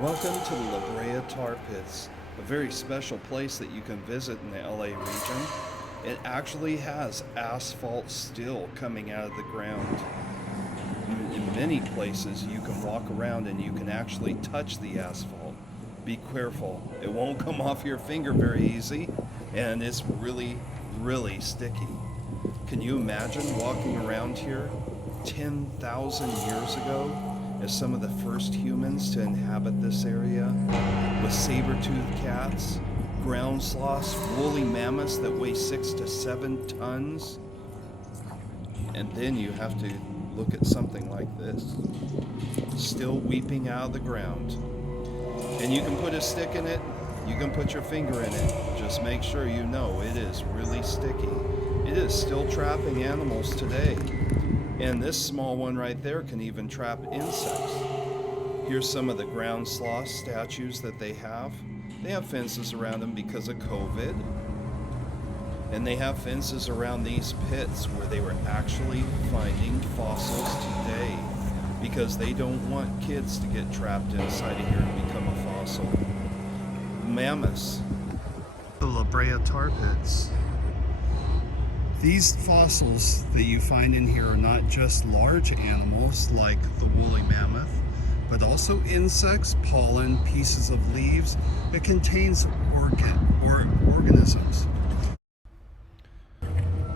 Welcome to the Brea Tar Pits, a very special place that you can visit in the LA region. It actually has asphalt still coming out of the ground. In many places you can walk around and you can actually touch the asphalt. Be careful, it won't come off your finger very easy, and it's really, really sticky. Can you imagine walking around here 10,000 years ago as some of the first humans to inhabit this area, with saber-toothed cats, ground sloths, woolly mammoths that weigh 6 to 7 tons? And then you have to look at something like this, still weeping out of the ground. And you can put a stick in it, you can put your finger in it. Just make sure you know it is really sticky. It is still trapping animals today. And this small one right there can even trap insects. Here's some of the ground sloth statues that they have. They have fences around them because of COVID. And they have fences around these pits where they were actually finding fossils today because they don't want kids to get trapped inside of here and become a fossil. Mammoths. The Brea Tar Pits. These fossils that you find in here are not just large animals like the woolly mammoth, but also insects, pollen, pieces of leaves. It contains organisms.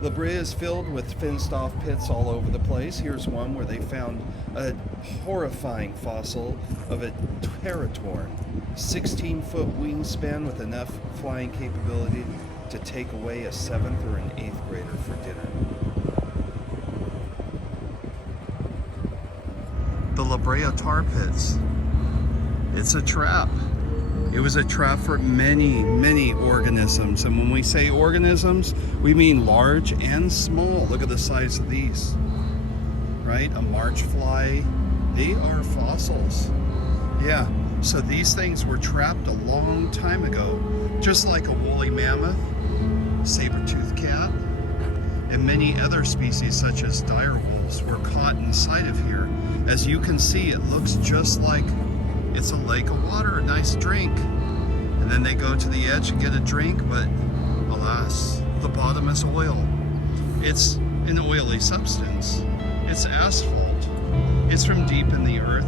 La Brea is filled with fenced-off pits all over the place. Here's one where they found a horrifying fossil of a teratorn, 16-foot wingspan with enough flying capability to take away a 7th or an 8th grader for dinner. The La Brea Tar Pits. It's a trap. It was a trap for many, many organisms. And when we say organisms, we mean large and small. Look at the size of these, right? A march fly. They are fossils. Yeah, so these things were trapped a long time ago, just like a woolly mammoth, saber-toothed cat, and many other species such as dire wolves were caught inside of here. As you can see, it looks just like it's a lake of water, a nice drink. And then they go to the edge and get a drink, but alas, the bottom is oil. It's an oily substance. It's asphalt. It's from deep in the earth,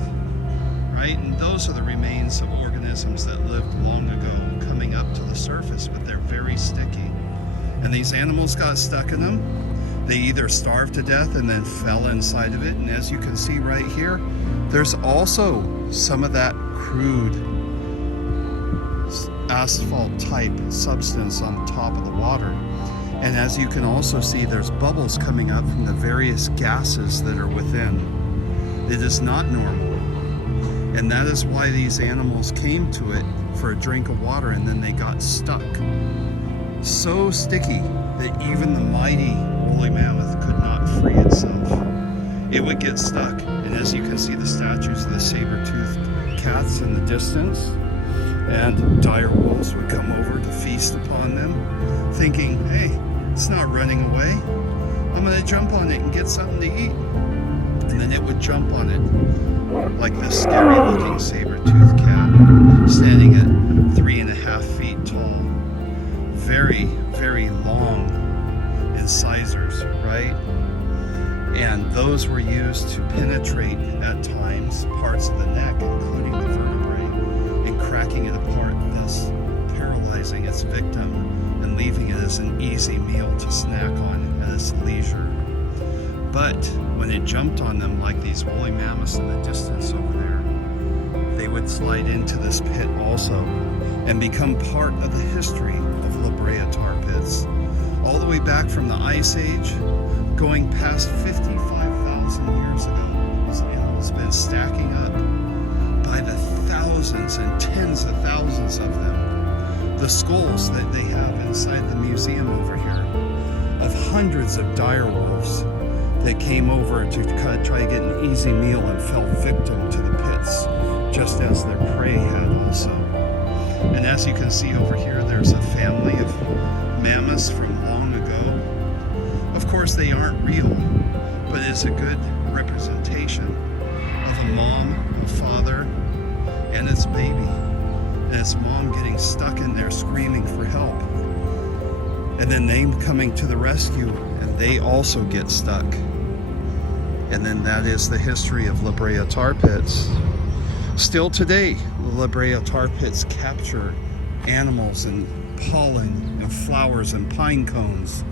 right? And those are the remains of organisms that lived long ago coming up to the surface, but they're very sticky. And these animals got stuck in them. They either starved to death and then fell inside of it. And as you can see right here, there's also some of that crude asphalt type substance on top of the water. And as you can also see, there's bubbles coming up from the various gases that are within. It is not normal. And that is why these animals came to it for a drink of water and then they got stuck. So sticky that even the mighty woolly mammoth could not free itself. It would get stuck, and as you can see, the statues of the saber-toothed cats in the distance, and dire wolves would come over to feast upon them, thinking, hey, it's not running away. I'm going to jump on it and get something to eat. And then it would jump on it, like this scary-looking saber-toothed cat, standing at 3.5 feet tall. Very, very long incisors, right? And those were used to penetrate at times parts of the neck, including the vertebrae, and cracking it apart, thus paralyzing its victim and leaving it as an easy meal to snack on at its leisure. But when it jumped on them, like these woolly mammoths in the distance over there, they would slide into this pit also and become part of the history of La Brea Tar Pits, all the way back from the Ice Age, going past 55,000 years ago. These animals have been stacking up by the thousands and tens of thousands of them. The skulls that they have inside the museum over here of hundreds of dire wolves that came over to try to get an easy meal and fell victim to the pits, just as their prey had also. And as you can see over here, there's a family of mammoths from long ago. Of course, they aren't real, but it's a good representation of a mom, a father, and its baby, and its mom getting stuck in there screaming for help. And then they coming to the rescue, and they also get stuck. And then that is the history of La Brea Tar Pits. Still today, the La Brea Tar Pits capture animals and pollen and flowers and pine cones,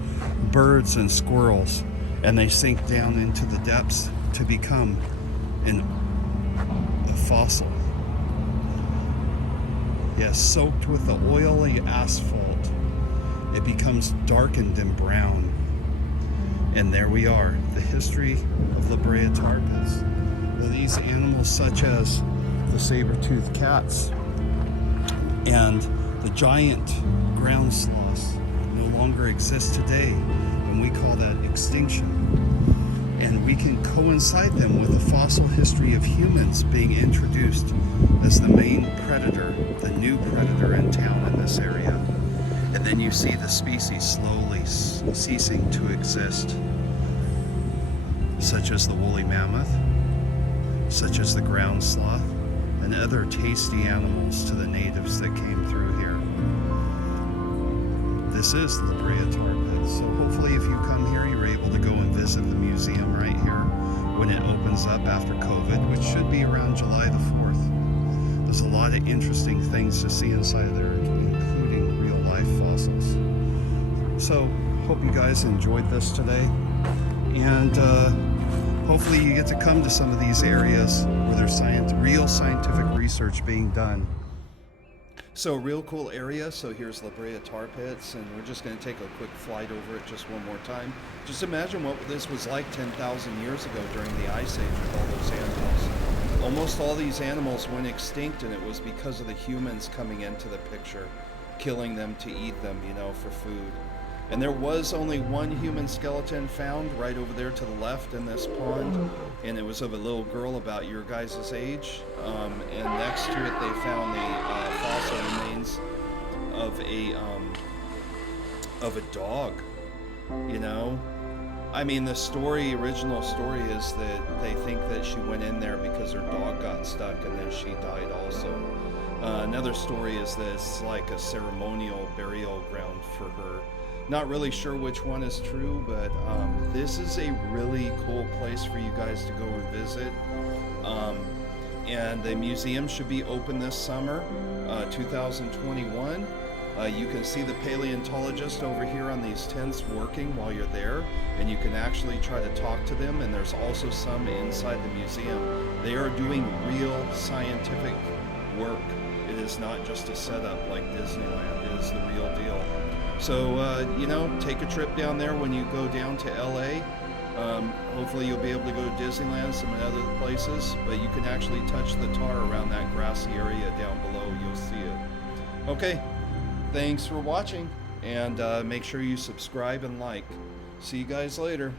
birds and squirrels, and they sink down into the depths to become a fossil. Yes, soaked with the oily asphalt, it becomes darkened and brown. And there we are, the history of La Brea Tar Pits. Well, these animals, such as the saber-toothed cats and the giant ground sloths, no longer exist today, and we call that extinction. And we can coincide them with the fossil history of humans being introduced as the main predator, the new predator in town in this area. And then you see the species slowly ceasing to exist, such as the woolly mammoth, such as the ground sloth, and other tasty animals to the natives that came through here. This is La Brea Tar Pits, so hopefully if you come here, you're able to go and visit the museum right here when it opens up after COVID, which should be around July the 4th. There's a lot of interesting things to see inside there, including real-life fossils. So, hope you guys enjoyed this today, and hopefully you get to come to some of these areas where there's real scientific research being done. So, real cool area. So here's La Brea Tar Pits, and we're just going to take a quick flight over it just one more time. Just imagine what this was like 10,000 years ago during the Ice Age with all those animals. Almost all these animals went extinct, and it was because of the humans coming into the picture, killing them to eat them, you know, for food. And there was only one human skeleton found right over there to the left in this pond, and it was of a little girl about your guys' age. And next to it, they found the fossil remains of a dog. You know, I mean, the original story is that they think that she went in there because her dog got stuck, and then she died also. Another story is that it's like a ceremonial burial ground for her. Not really sure which one is true, but this is a really cool place for you guys to go and visit. And the museum should be open this summer, 2021. You can see the paleontologist over here on these tents working while you're there, and you can actually try to talk to them, and there's also some inside the museum. They are doing real scientific work. It is not just a setup like Disneyland. It is the real deal. So, you know, take a trip down there when you go down to LA. Hopefully you'll be able to go to Disneyland, some other places, but you can actually touch the tar around that grassy area down below. You'll see it. Okay, thanks for watching, and make sure you subscribe and like. See you guys later.